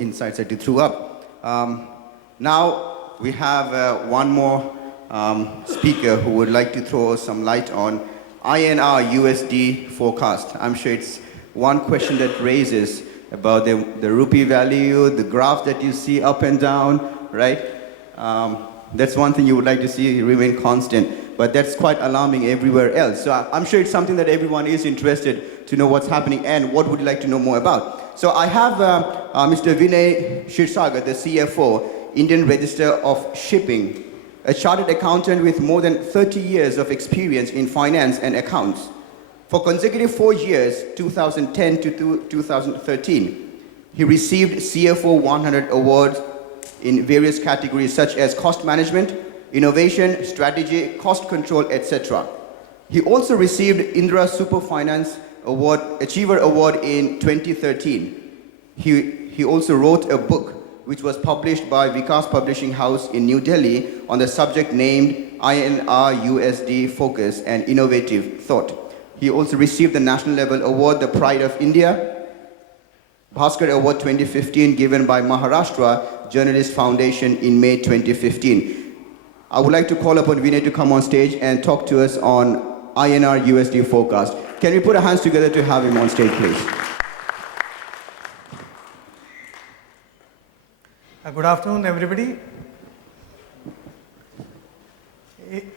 insights that you threw up. Now we have one more speaker who would like to throw some light on INR USD forecast. I'm sure it's one question that raises about the rupee value, the graph that you see up and down, right? That's one thing you would like to see remain constant, but that's quite alarming everywhere else. So I'm sure it's something that everyone is interested to know what's happening and what would you like to know more about. So I have Mr. Vinay Kshirsagar, the CFO, Indian Register of Shipping, a chartered accountant with more than 30 years of experience in finance and accounts. For consecutive 4 years, 2010 to 2013, he received CFO 100 awards in various categories such as cost management, innovation, strategy, cost control, etc. He also received Indra Super Finance Award, Achiever Award in 2013. He also wrote a book which was published by Vikas Publishing House in New Delhi on the subject named INR USD Focus and Innovative Thought. He also received the National Level Award, the Pride of India, Bhaskar Award 2015 given by Maharashtra Journalist Foundation in May 2015. I would like to call upon Vinay to come on stage and talk to us on INR USD forecast. Can we put our hands together to have him on stage, please? Good afternoon, everybody.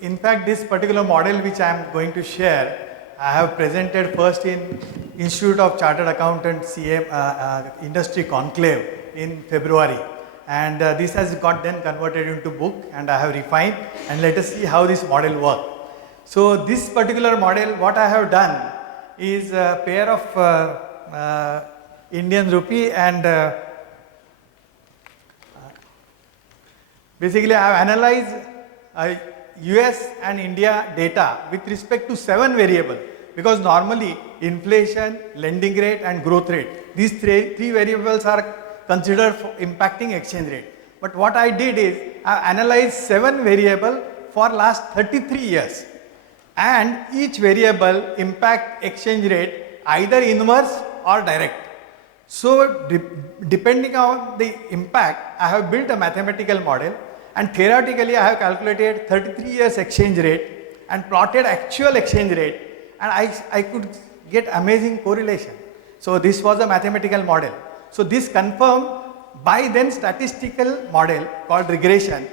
In fact, this particular model which I am going to share, I have presented first in Institute of Chartered Accountants Industry Conclave in February, and this has got then converted into book, and I have refined, and let us see how this model works. So this particular model, what I have done is a pair of Indian rupee and basically I have analyzed US and India data with respect to 7 variables, because normally inflation, lending rate and growth rate, these three variables are considered for impacting exchange rate. But what I did is I analyzed 7 variables for last 33 years, and each variable impact exchange rate either inverse or direct. So depending on the impact, I have built a mathematical model, and theoretically I have calculated 33 years exchange rate and plotted actual exchange rate, and I could get amazing correlation. So this was a mathematical model. So this confirmed by then statistical model called regression.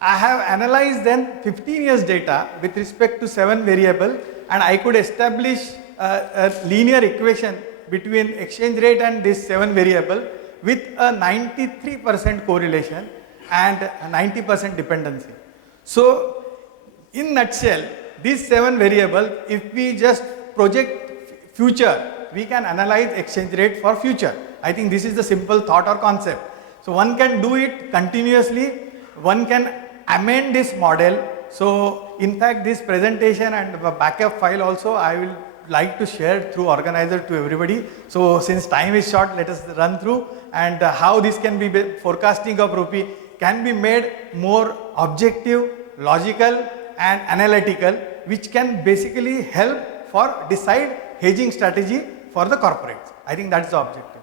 I have analyzed then 15 years data with respect to 7 variables, and I could establish a linear equation between exchange rate and this 7 variable with a 93% correlation and 90% dependency. So in nutshell, these 7 variables, if we just project future, we can analyze exchange rate for future. I think this is the simple thought or concept. So one can do it continuously, one can amend this model. So in fact, this presentation and the backup file also I will like to share through organizer to everybody. So since time is short, let us run through and how this can be forecasting of rupee can be made more objective, logical and analytical, which can basically help for decide hedging strategy for the corporates. I think that's the objective.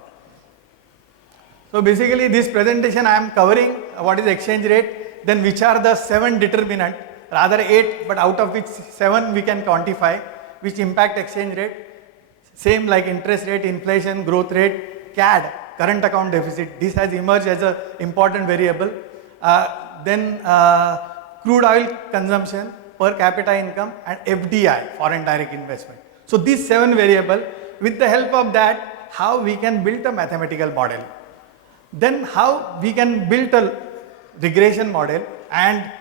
So basically this presentation I am covering what is exchange rate, then which are the 7 determinant, rather 8, but out of which 7 we can quantify, which impact exchange rate. Same like interest rate, inflation, growth rate, CAD, current account deficit. This has emerged as an important variable. Then crude oil consumption, per capita income and FDI, foreign direct investment. So these 7 variables, with the help of that, how we can build a mathematical model. Then how we can build a regression model, and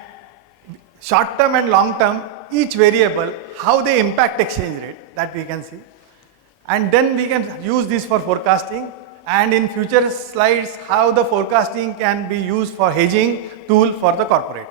short term and long term, each variable, how they impact exchange rate, that we can see. And then we can use this for forecasting, and in future slides, how the forecasting can be used for hedging tool for the corporate.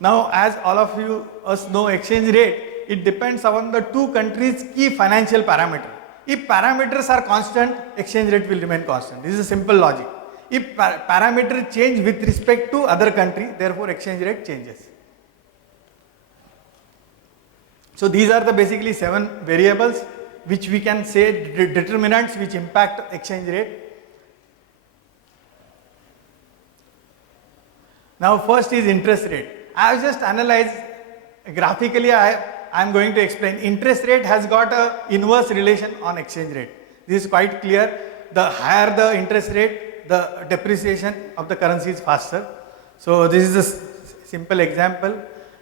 Now, as all of you know, exchange rate, it depends on the 2 countries' key financial parameters. If parameters are constant, exchange rate will remain constant. This is a simple logic. If parameter change with respect to other country, therefore exchange rate changes. So these are the basically 7 variables which we can say determinants which impact exchange rate. Now first is interest rate. I have just analyzed graphically. I am going to explain. Interest rate has got a inverse relation on exchange rate. This is quite clear. The higher the interest rate, the depreciation of the currency is faster. So this is a simple example.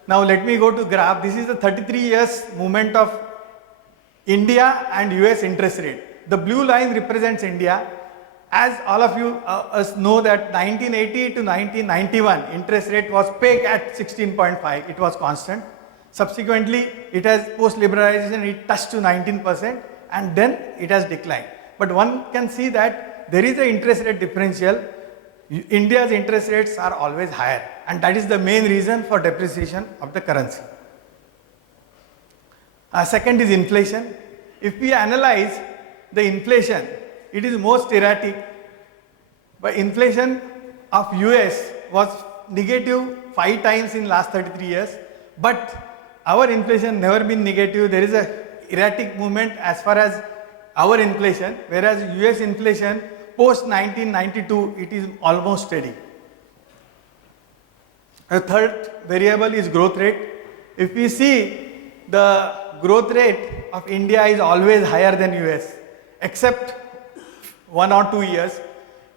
Now let me go to graph. This is the 33 years movement of India and US interest rate. The blue line represents India. As all of you know that 1980 to 1991 interest rate was pegged at 16.5. It was constant. Subsequently, it has post-liberalization, it touched to 19% and then it has declined. But one can see that there is an interest rate differential. India's interest rates are always higher and that is the main reason for depreciation of the currency. Second is inflation. If we analyze the inflation, it is most erratic. But inflation of US was negative 5 times in last 33 years. But our inflation never been negative. There is a erratic movement as far as our inflation, whereas US inflation post 1992 it is almost steady. A third variable is growth rate. If we see, the growth rate of India is always higher than US, except 1 or 2 years.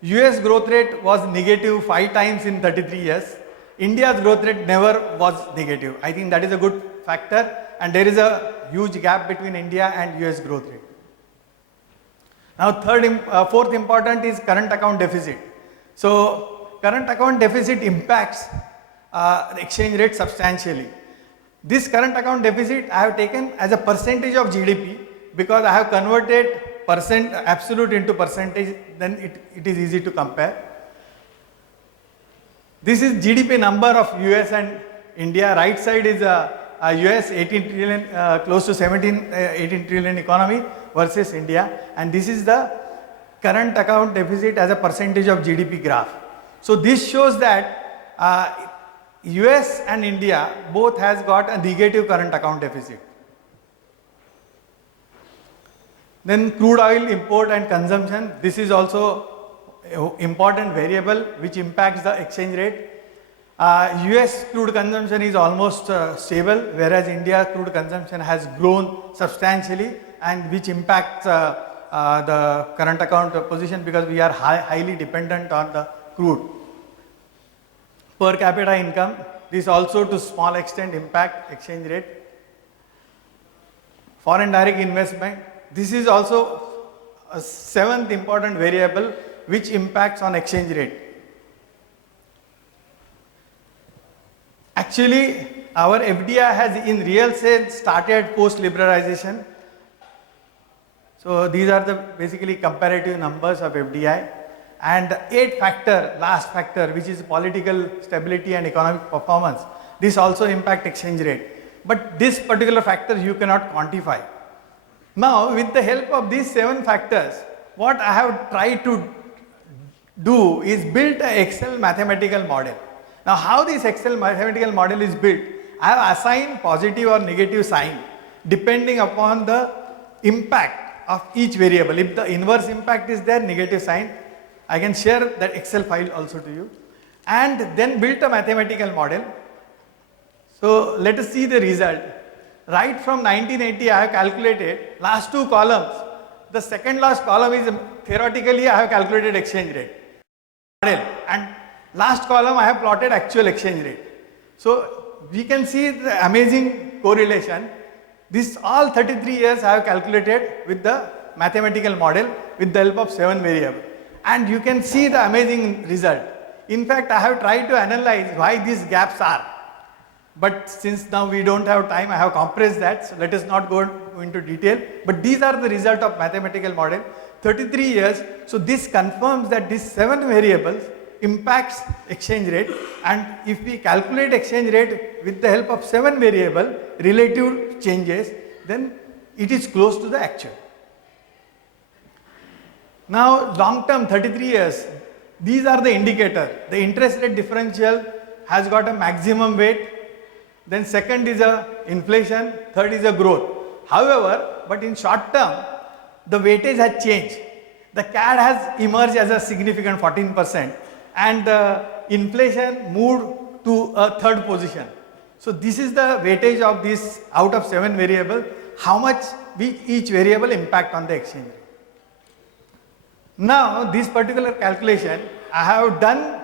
US growth rate was negative 5 times in 33 years. India's growth rate never was negative. I think that is a good factor and there is a huge gap between India and US growth rate. Now fourth important is current account deficit. So current account deficit impacts the exchange rate substantially. This current account deficit I have taken as a percentage of GDP because I have converted absolute into percentage, then it is easy to compare. This is GDP number of US and India. Right side is US 18 trillion, close to 18 trillion economy versus India. And this is the current account deficit as a percentage of GDP graph. So this shows that US and India both has got a negative current account deficit. Then crude oil import and consumption. This is also an important variable which impacts the exchange rate. US crude consumption is almost stable, whereas India crude consumption has grown substantially and which impacts the current account position because we are highly dependent on the crude. Per capita income, this also to small extent impact exchange rate. Foreign direct investment, this is also a seventh important variable which impacts on exchange rate. Actually, our FDI has in real sense started post-liberalization. So these are the basically comparative numbers of FDI. And the last factor, which is political stability and economic performance, this also impact exchange rate. But this particular factor you cannot quantify. Now, with the help of these 7 factors, what I have tried to do is build an Excel mathematical model. Now, how this Excel mathematical model is built, I have assigned positive or negative sign depending upon the impact of each variable. If the inverse impact is there, negative sign. I can share that Excel file also to you. And then build a mathematical model. So let us see the result. Right from 1980, I have calculated last 2 columns. The second last column is theoretically I have calculated exchange rate. And last column I have plotted actual exchange rate. So we can see the amazing correlation. This all 33 years I have calculated with the mathematical model with the help of 7 variables. And you can see the amazing result. In fact, I have tried to analyze why these gaps are. But since now we don't have time, I have compressed that. So let us not go into detail. But these are the result of mathematical model. 33 years. So this confirms that these 7 variables impacts exchange rate. And if we calculate exchange rate with the help of 7 variable relative changes, then it is close to the actual. Now long term 33 years, these are the indicators. The interest rate differential has got a maximum weight. Then second is a inflation, third is a growth. However, but in short term, the weightage has changed. The CAD has emerged as a significant 14% and the inflation moved to a third position. So this is the weightage of this out of 7 variables, how much each variable impact on the exchange rate. Now this particular calculation, I have done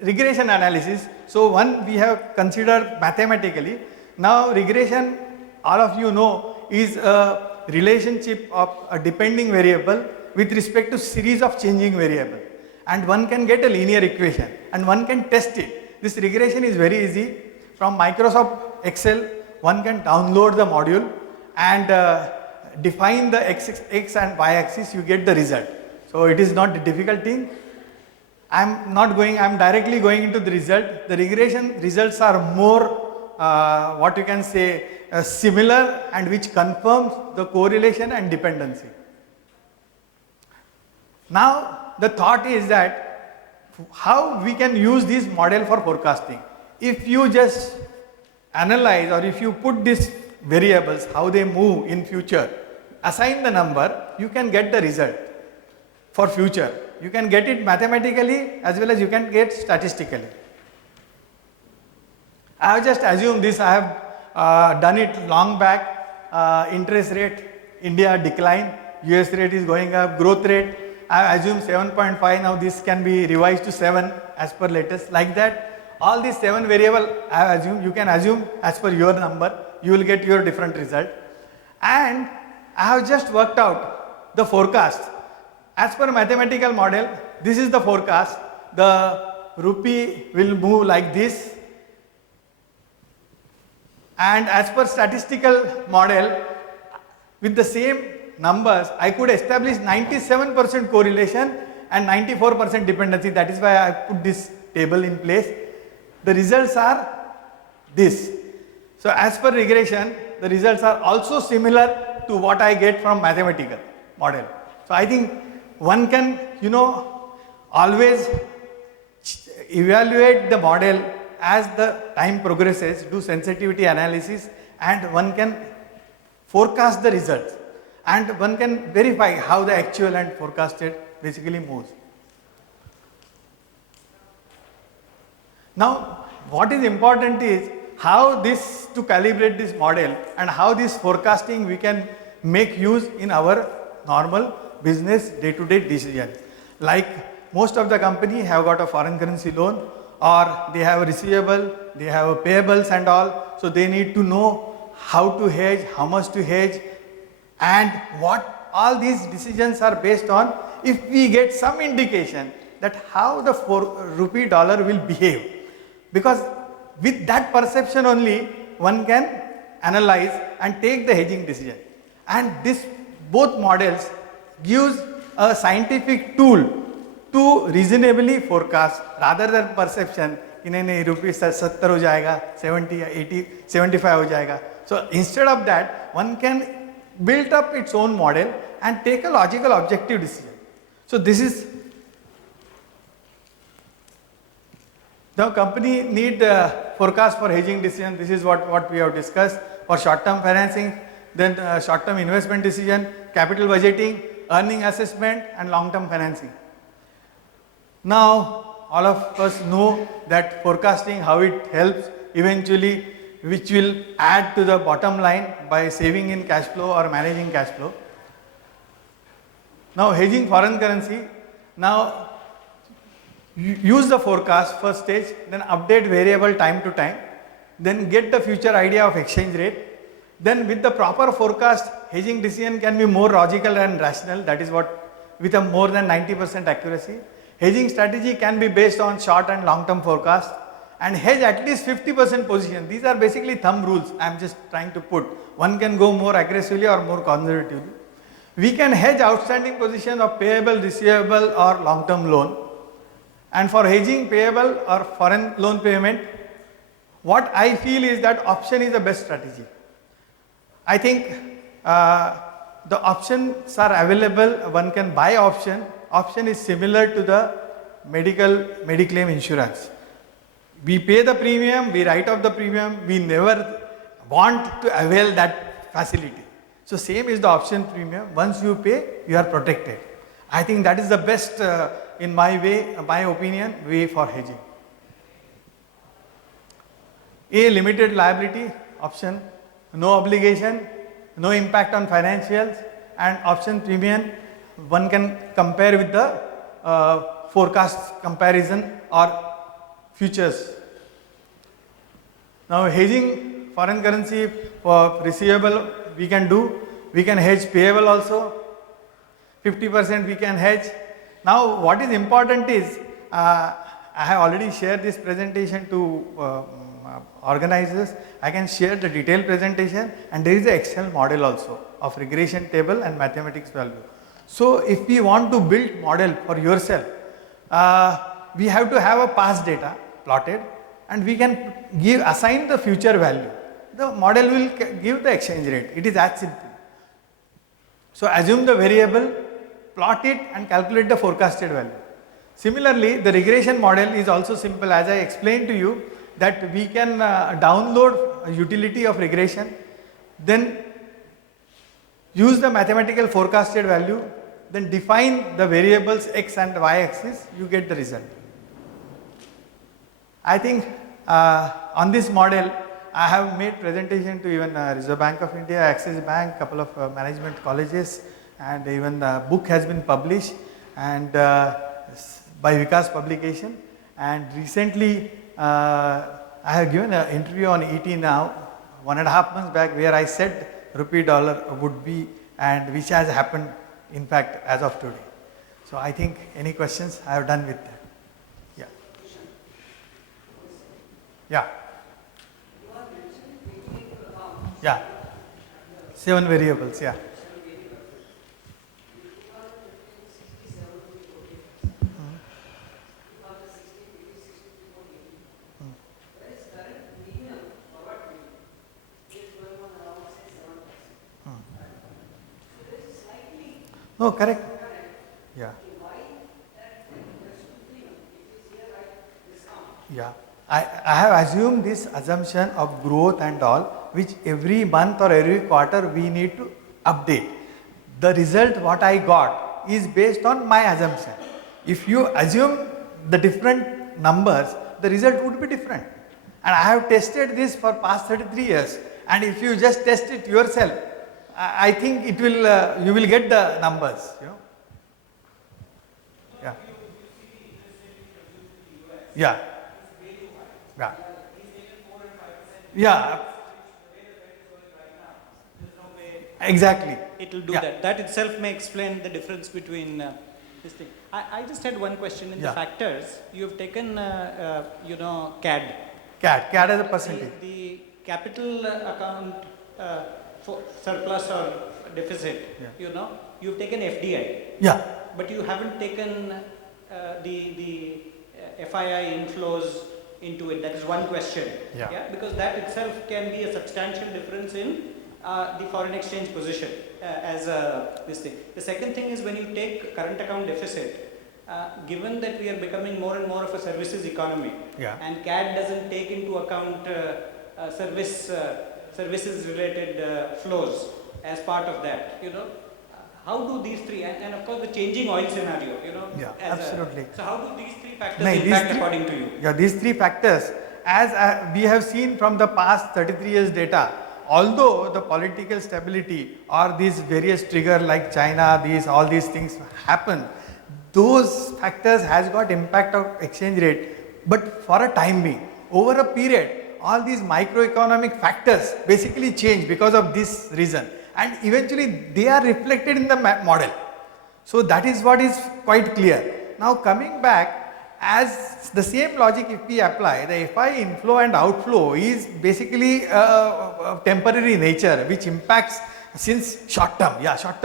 regression analysis. So one we have considered mathematically. Now regression, all of you know, is a relationship of a depending variable with respect to series of changing variable. And one can get a linear equation and one can test it. This regression is very easy. From Microsoft Excel, one can download the module and define the x and y axis, you get the result. So it is not a difficult thing. I'm directly going into the result. The regression results are more, what you can say, similar, and which confirms the correlation and dependency. Now, the thought is that how we can use this model for forecasting. If you just analyze, or if you put these variables, how they move in future, assign the number, you can get the result for future. You can get it mathematically as well as you can get statistically. I have just assumed this, I have done it long back. Interest rate, India decline, US rate is going up, growth rate, I have assumed 7.5, now this can be revised to 7 as per latest, like that. All these 7 variables I have assumed, you can assume as per your number, you will get your different result. And I have just worked out the forecast. As per mathematical model, this is the forecast. The rupee will move like this. And as per statistical model, with the same numbers, I could establish 97% correlation and 94% dependency. That is why I put this table in place. The results are this. So as per regression, the results are also similar to what I get from mathematical model. So I think one can, always evaluate the model as the time progresses, do sensitivity analysis, and one can forecast the results. And one can verify how the actual and forecasted basically moves. Now, what is important is how this to calibrate this model and how this forecasting we can make use in our normal business day-to-day decisions. Like most of the company have got a foreign currency loan, or they have a receivable, they have a payables and all. So they need to know how to hedge, how much to hedge, and what all these decisions are based on. If we get some indication that how the rupee dollar will behave, because with that perception only one can analyze and take the hedging decision. And this both models gives a scientific tool to reasonably forecast rather than perception कि नहीं रुपये 70 हो जाएगा, 70 80 75 हो जाएगा. So instead of that, one can build up its own model and take a logical objective decision. So this is the company need forecast for hedging decision. This is what we have discussed for short-term financing, then short-term investment decision, capital budgeting, earning assessment, and long-term financing. Now, all of us know that forecasting, how it helps eventually, which will add to the bottom line by saving in cash flow or managing cash flow. Now, hedging foreign currency. Now, use the forecast first stage, then update variable time to time, then get the future idea of exchange rate. Then with the proper forecast, hedging decision can be more logical and rational. That is what, with a more than 90% accuracy. Hedging strategy can be based on short and long term forecast, and hedge at least 50% position. These are basically thumb rules I am just trying to put. One can go more aggressively or more conservatively. We can hedge outstanding position of payable, receivable or long term loan. And for hedging payable or foreign loan payment, what I feel is that option is the best strategy. I think the options are available. One can buy option. Option is similar to the mediclaim insurance. We pay the premium, we write off the premium, we never want to avail that facility. So same is the option premium. Once you pay, you are protected. I think that is the best in my opinion, way for hedging. A, limited liability option, no obligation, no impact on financials, and option premium one can compare with the forecast comparison or futures. Now hedging foreign currency for receivable we can do, we can hedge payable also, 50% we can hedge. Now what is important is, I have already shared this presentation to organizers. I can share the detailed presentation, and there is an Excel model also of regression table and mathematics value. So if we want to build model for yourself, we have to have a past data plotted, and we can assign the future value. The model will give the exchange rate. It is as simple. So assume the variable, plot it, and calculate the forecasted value. Similarly, the regression model is also simple, as I explained to you, that we can download a utility of regression, then use the mathematical forecasted value, then define the variables x and y axis, you get the result. I think on this model, I have made presentation to even Reserve Bank of India, Axis Bank, couple of management colleges, and even the book has been published and by Vikas Publication. And recently, I have given an interview on ET now, 1.5 months back, where I said rupee dollar would be, and which has happened in fact as of today. So I think any questions, I have done with that. Yeah. Yeah. Yeah. 7 variables, yeah. No, correct. Yeah. Yeah. I have assumed this assumption of growth and all, which every month or every quarter we need to update. The result what I got is based on my assumption. If you assume the different numbers, the result would be different. And I have tested this for past 33 years. And if you just test it yourself, I think it will, you will get the numbers, you know. Yeah. Yeah. Yeah. Yeah. Exactly. It will do that. That itself may explain the difference between this thing. I just had one question. In the factors, you have taken, CAD. CAD as a percentage. The capital account for surplus or deficit, you've taken FDI. Yeah. But you haven't taken the FII inflows into it. That is one question. Yeah. Because that itself can be a substantial difference in the foreign exchange position as this thing. The second thing is when you take current account deficit, given that we are becoming more and more of a services economy, and CAD doesn't take into account services related flows as part of that, how do these three, and of course the changing oil scenario, absolutely. So how do these three factors impact according to you? Yeah, these three factors, as we have seen from the past 33 years data, although the political stability or these various triggers like China, all these things happen, those factors has got impact of exchange rate, but for a time being. Over a period, all these microeconomic factors basically change because of this reason, and eventually they are reflected in the model. So that is what is quite clear. Now coming back, as the same logic if we apply, the FI inflow and outflow is basically temporary nature, which impacts since short term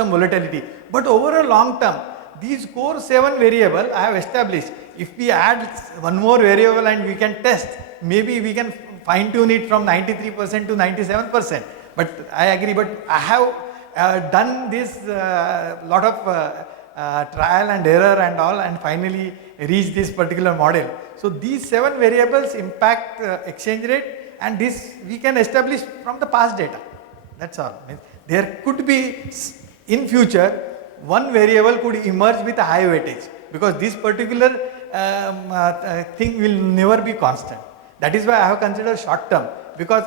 volatility. But over a long term, these core 7 variable I have established. If we add one more variable and we can test, maybe we can fine tune it from 93% to 97%. But I agree, but I have done this lot of trial and error and all, and finally reach this particular model. So these 7 variables impact exchange rate, and this we can establish from the past data. That's all. There could be in future one variable could emerge with a high weightage. because this particular thing will never be constant. That is why I have considered short term, because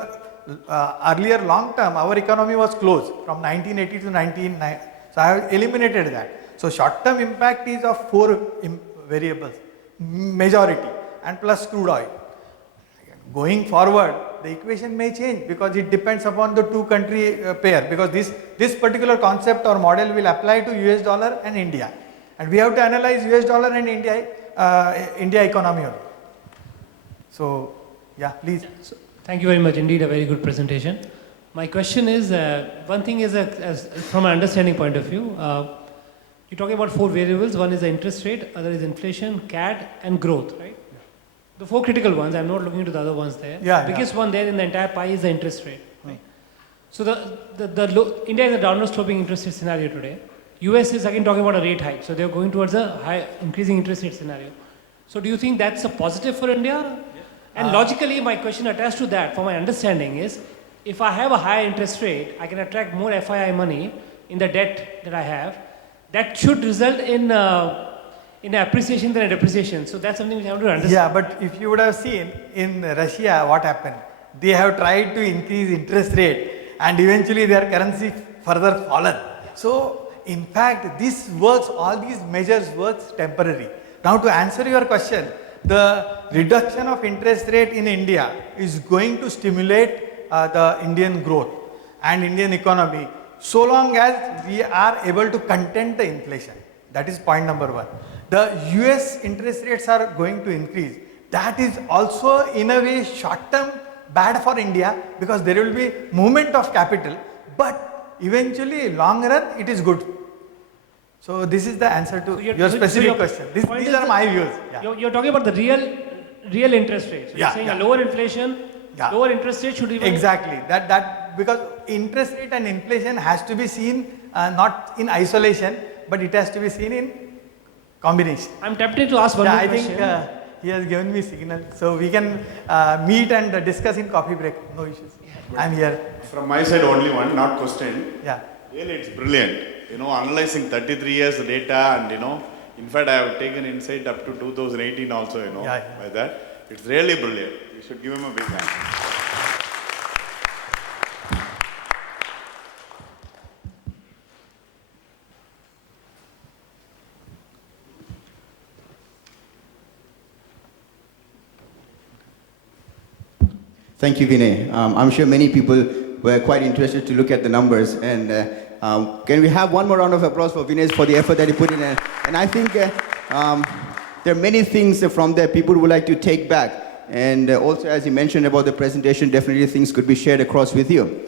earlier long term our economy was closed from 1980 to 1990. So I have eliminated that. So short term impact is of 4 variables, majority, and plus crude oil. Going forward, the equation may change because it depends upon the two country pair, because this particular concept or model will apply to US dollar and India, and we have to analyze US dollar and India economy only. So yeah, please. So, thank you very much. Indeed, a very good presentation. My question is, one thing is, from an understanding point of view, you're talking about 4 variables. One is the interest rate, other is inflation, CAD, and growth, right? The 4 critical ones. I'm not looking into the other ones there. Yeah, the biggest one there in the entire pie is the interest rate. Right? So India is a downward sloping interest rate scenario today. US is again talking about a rate hike. So they're going towards a high increasing interest rate scenario. So do you think that's a positive for India? And logically, my question attached to that, from my understanding, is if I have a higher interest rate, I can attract more FII money in the debt that I have. That should result in appreciation than a depreciation. So that's something which I have to understand. Yeah, but if you would have seen in Russia what happened, they have tried to increase interest rate and eventually their currency further fallen. So in fact, this works, all these measures works temporary. Now to answer your question, the reduction of interest rate in India is going to stimulate the Indian growth and Indian economy, so long as we are able to contain the inflation. That is point number 1. The US interest rates are going to increase. That is also in a way short term bad for India, because there will be movement of capital, but eventually long run it is good. So this is the answer to your specific question. These are my views. Yeah. You're talking about the real interest rate. So you're saying a lower inflation, lower interest rate should even... Exactly. That because interest rate and inflation has to be seen not in isolation, but it has to be seen in combination. I'm tempted to ask one more question. I think he has given me signal, so we can meet and discuss in coffee break. No issues. I'm here. From my side, only one, not question. Yeah. Really, it's brilliant. Analyzing 33 years data, and in fact, I have taken insight up to 2018 also. By that, it's really brilliant. You should give him a big hand. Thank you, Vinay. I'm sure many people were quite interested to look at the numbers. And can we have one more round of applause for Vinay for the effort that he put in? And I think there are many things from there people would like to take back. And also, as you mentioned about the presentation, definitely things could be shared across with you.